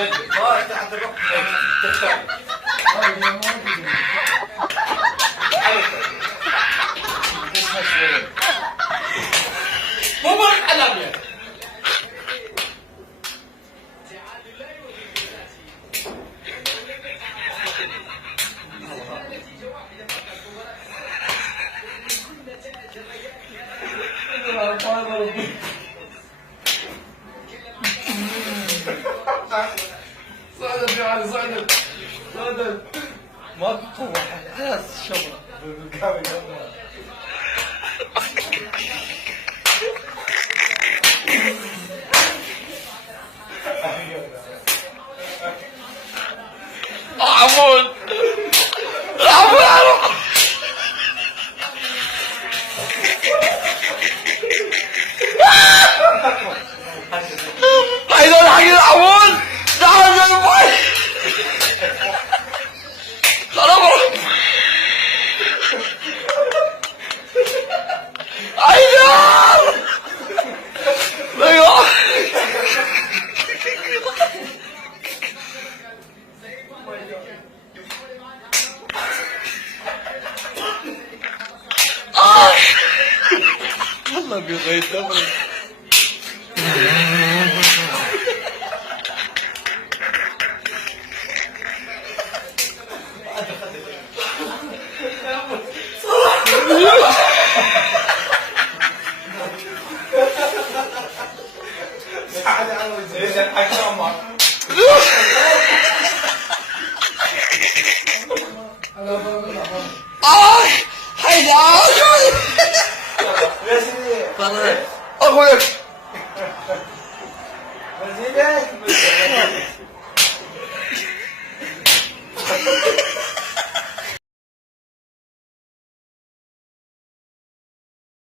ما تحت الروح تختار. اسمع شوي. مو مرق على ابيض. صعدت يا علي صعدت صعدت ما تطوح خلاص شبرا عمود عمود هيدول حق العمود تعال جنبي خلاص هيدول ايوه والله بيغير دمري اخويا